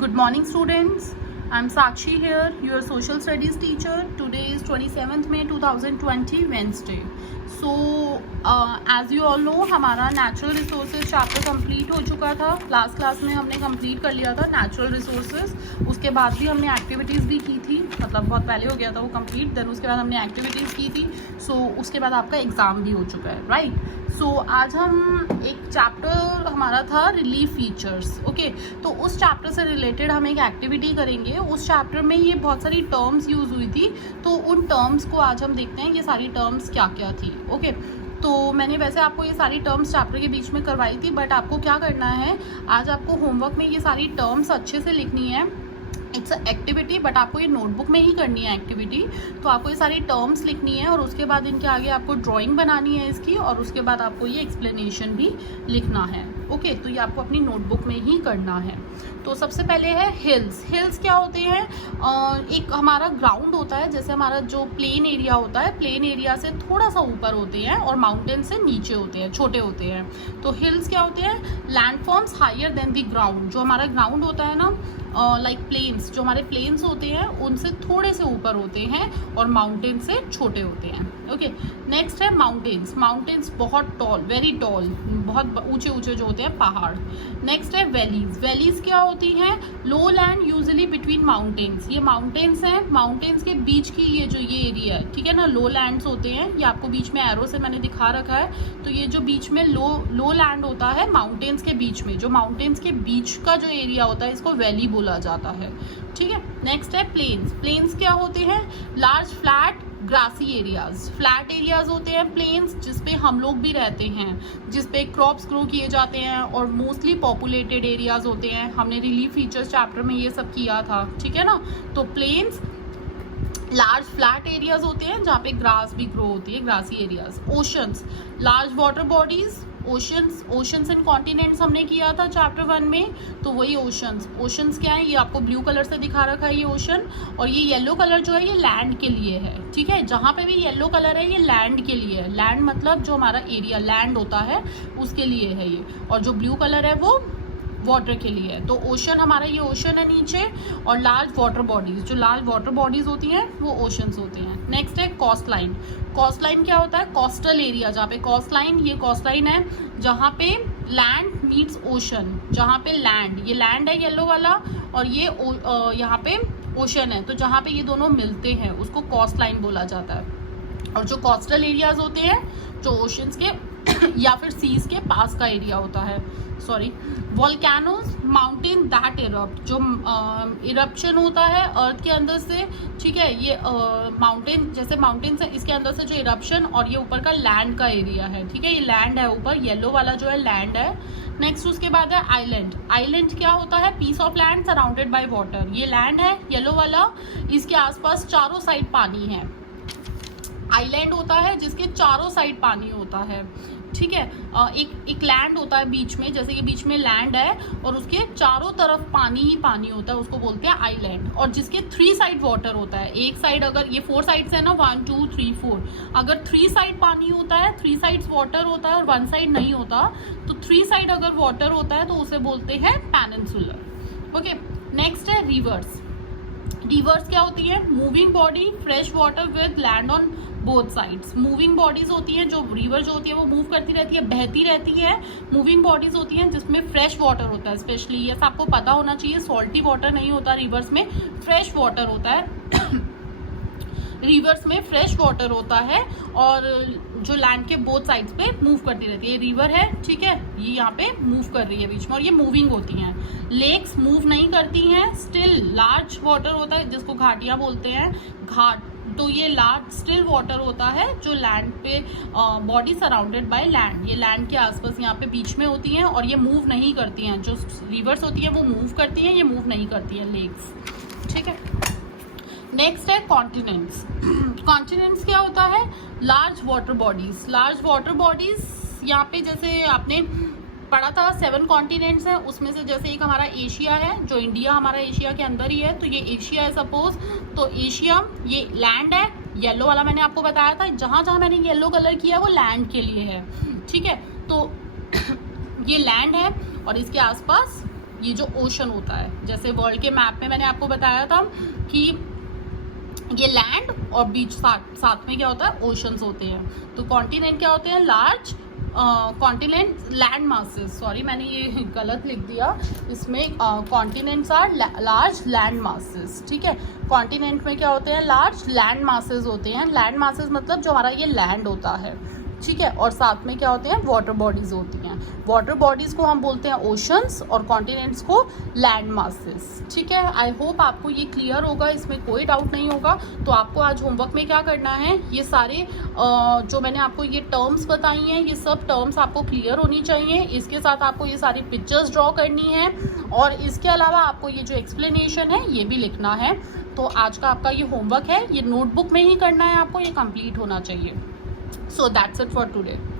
Good morning, students. I'm Sakshi here, your social studies teacher. Today is 27th May 2020, Wednesday. So, as you all know, हमारा natural resources chapter complete हो चुका था. Last class में हमने complete कर लिया था नेचुरल रिसोर्सेज. उसके बाद भी हमने एक्टिविटीज़ भी की थी, मतलब बहुत पहले हो गया था वो कंप्लीट. देन उसके बाद हमने एक्टिविटीज़ की थी. सो उसके बाद आपका एग्ज़ाम भी हो चुका है, राइट. सो आज हम एक चैप्टर हमारा था रिलीफ फीचर्स. ओके, तो उस चैप्टर से रिलेटेड हम एक एक्टिविटी करेंगे. उस चैप्टर में ये बहुत सारी टर्म्स यूज़ हुई थी, तो उन टर्म्स को आज हम देखते हैं ये सारी टर्म्स क्या क्या थी. ओके, तो मैंने वैसे आपको ये सारी टर्म्स चैप्टर के बीच में करवाई थी, बट आपको क्या करना है, आज आपको होमवर्क में ये सारी टर्म्स अच्छे से लिखनी है. इट्स एक्टिविटी, बट आपको ये नोटबुक में ही करनी है एक्टिविटी. तो आपको ये सारी टर्म्स लिखनी है और उसके बाद इनके आगे आपको ड्राइंग बनानी है इसकी, और उसके बाद आपको ये एक्सप्लेनेशन भी लिखना है. ओके, तो ये आपको अपनी नोटबुक में ही करना है. तो सबसे पहले है हिल्स. हिल्स क्या होते हैं? एक हमारा ग्राउंड होता है, जैसे हमारा जो प्लेन एरिया होता है, प्लेन एरिया से थोड़ा सा ऊपर होते हैं और माउंटेन से नीचे होते हैं, छोटे होते हैं. तो हिल्स क्या होते हैं? Landforms higher than the ground. जो हमारा ग्राउंड होता है ना, लाइक प्लेन्स, जो हमारे प्लेन्स होते हैं उनसे थोड़े से ऊपर होते हैं और माउंटेन से छोटे होते हैं. ओके, नेक्स्ट है माउंटेन्स. माउंटेन्स बहुत टॉल, वेरी टॉल, बहुत ऊंचे ऊंचे जो होते हैं पहाड़. नेक्स्ट है वैलीज. वैलीज क्या होती हैं? लो लैंड यूजुअली बिटवीन माउंटेन्स. ये माउंटेन्स हैं, माउंटेन्स के बीच की ये जो ये एरिया है, ठीक है ना, लो लैंड्स होते हैं. ये आपको बीच में एरो से मैंने दिखा रखा है. तो ये जो बीच में लो लैंड होता है माउंटेन्स के बीच में, जो माउंटेन्स के बीच का जो एरिया होता है, इसको वैली बोला जाता है. ठीक है. नेक्स्ट है प्लेन्स. प्लेन्स क्या होते हैं? Large flat grassy areas. Flat areas होते हैं प्लेन्स, जिसपे हम लोग भी रहते हैं, जिसपे क्रॉप्स ग्रो किए जाते हैं और मोस्टली पॉपुलेटेड एरियाज होते हैं. हमने रिलीफ फीचर्स चैप्टर में ये सब किया था, ठीक है ना. तो प्लेन्स लार्ज फ्लैट एरियाज होते हैं जहाँ पे ग्रास भी ग्रो होती है, grassy areas. Oceans, large water bodies. Oceans and continents हमने किया था चैप्टर 1 में, तो वही ओशंस. ओशंस क्या है? ये आपको ब्लू कलर से दिखा रखा है ये ओशन, और ये येलो कलर जो है ये लैंड के लिए है. ठीक है, जहाँ पे भी येलो कलर है ये लैंड के लिए है. लैंड मतलब जो हमारा एरिया लैंड होता है उसके लिए है ये, और जो ब्लू कलर है वो वाटर के लिए है. तो ओशन हमारा ये ओशन है नीचे, और लार्ज वाटर बॉडीज, जो लार्ज वाटर बॉडीज होती हैं वो ओशंस होते हैं. नेक्स्ट है कोस्ट लाइन. कोस्ट लाइन क्या होता है? Coastal area. जहाँ पे कोस्ट लाइन, ये कोस्ट लाइन है जहाँ पे लैंड मीट्स ओशन, जहाँ पे लैंड, ये लैंड है येलो वाला, और ये यहाँ पे ओशन है, तो जहाँ पे ये दोनों मिलते हैं उसको कोस्ट लाइन बोला जाता है. और जो कोस्टल एरियाज होते हैं, जो ओशंस के या फिर सीज के पास का एरिया होता है. Sorry. Volcanoes, mountain that erupt, जो इरप्शन होता है अर्थ के अंदर से, ठीक है. ये माउंटेन, जैसे माउंटेन्स है इसके अंदर से जो इरप्शन, और ये ऊपर का लैंड का एरिया है, ठीक है. ये लैंड है ऊपर, येलो वाला जो है लैंड है. नेक्स्ट उसके बाद है आइलैंड. आइलैंड क्या होता है? Piece of land surrounded by water. ये लैंड है येलो वाला, इसके आसपास चारों साइड पानी है. आइलैंड होता है जिसके चारों साइड पानी होता है, ठीक है. एक लैंड होता है बीच में, जैसे कि बीच में लैंड है और उसके चारों तरफ पानी ही पानी होता है, उसको बोलते हैं आइलैंड. और जिसके 3 साइड वाटर होता है. एक साइड, अगर ये 4 साइड्स है ना, 1 2 3 4, अगर 3 साइड पानी होता है, 3 साइड्स वाटर होता है और 1 साइड नहीं होता, तो 3 साइड अगर वाटर होता है तो उसे बोलते हैं पेनिनसुलर. ओके. नेक्स्ट है रिवर्स. रिवर्स क्या होती है? Moving body, fresh water with land on both sides. Moving bodies होती हैं, जो रिवर जो होती है वो मूव करती रहती है, बहती रहती है. मूविंग बॉडीज होती हैं जिसमें फ्रेश वाटर होता है. स्पेशली ये आपको पता होना चाहिए, सॉल्टी वाटर नहीं होता रिवर्स में, फ्रेश वाटर होता है. रिवर्स में फ्रेश वाटर होता है, और जो लैंड के बोथ साइड्स पे मूव करती रहती है. रिवर है, ठीक है, ये यहाँ पे मूव कर रही है बीच में, और ये मूविंग होती हैं. लेक्स मूव नहीं करती हैं, स्टिल लार्ज वाटर होता है, जिसको घाटियाँ बोलते हैं, घाट. तो ये लार्ज स्टिल वाटर होता है जो लैंड पे, बॉडी सराउंडेड बाय लैंड, ये लैंड के आसपास यहाँ पे बीच में होती हैं, और ये मूव नहीं करती हैं. जो रिवर्स होती है वो मूव करती हैं, ये मूव नहीं करती हैं लेक्स, ठीक है. नेक्स्ट है कॉन्टिनेंट्स. कॉन्टिनेंट्स क्या होता है? Large water bodies. Large water bodies यहाँ पे जैसे आपने पढ़ा था 7 कॉन्टिनेंट्स हैं, उसमें से जैसे एक हमारा एशिया है, जो इंडिया हमारा एशिया के अंदर ही है, तो ये एशिया है सपोज. तो एशिया ये लैंड है, येलो वाला मैंने आपको बताया था, जहाँ जहाँ मैंने येलो कलर किया वो लैंड के लिए है, ठीक है. तो ये लैंड है और इसके आसपास ये जो ओशन होता है, जैसे वर्ल्ड के मैप में मैंने आपको बताया था कि ये लैंड और बीच साथ में क्या होता है, ओशंस होते हैं। तो कॉन्टिनेंट क्या होते हैं, large continent land masses, sorry मैंने ये गलत लिख दिया, इसमें continents are large land masses, ठीक है। कॉन्टिनेंट में क्या होते हैं, लार्ज लैंड मासेस होते हैं। लैंड मासेस मतलब जो हमारा ये लैंड होता है, ठीक है। और साथ में क्या होते हैं, वाटर बॉडीज होती हैं। वाटर बॉडीज को हम बोलते हैं ओशंस और कॉन्टिनेंट्स को लैंड मासेस, ठीक है। आई होप आपको ये क्लियर होगा, इसमें कोई डाउट नहीं होगा। तो आपको आज होमवर्क में क्या करना है, ये सारे जो मैंने आपको ये टर्म्स बताई हैं, ये सब टर्म्स आपको क्लियर होनी चाहिए। इसके साथ आपको ये सारी पिक्चर्स ड्रॉ करनी है और इसके अलावा आपको ये जो एक्सप्लेनेशन है ये भी लिखना है। तो आज का आपका ये होमवर्क है, ये नोटबुक में ही करना है आपको, ये कंप्लीट होना चाहिए। So that's it for today.